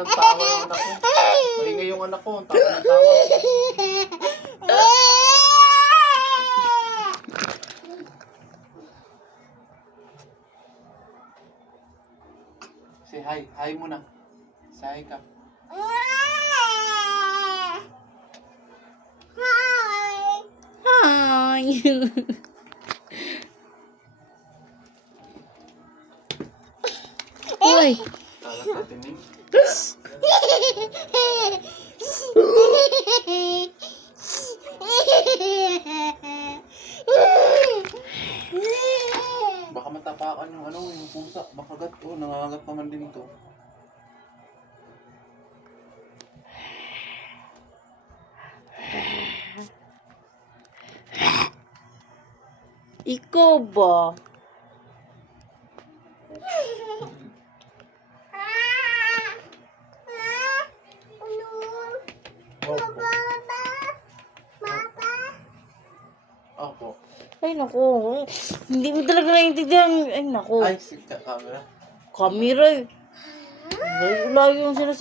ng tawa yung anak ko. Maingay yung anak ko. Ang tawa ng tawa. Say hi. Hi muna. Say hi ka. Hi! Uy! Talat natin din. Baka matapakan yung yung pusa. Makagat. Oh, nangangagat pa man din ito. Ikaw ba? Opo. Opo. Ay, naku. Hindi mo talaga naiintindihan. Ay, naku. Ay, si camera. Camera eh. Wala yung sinasabi.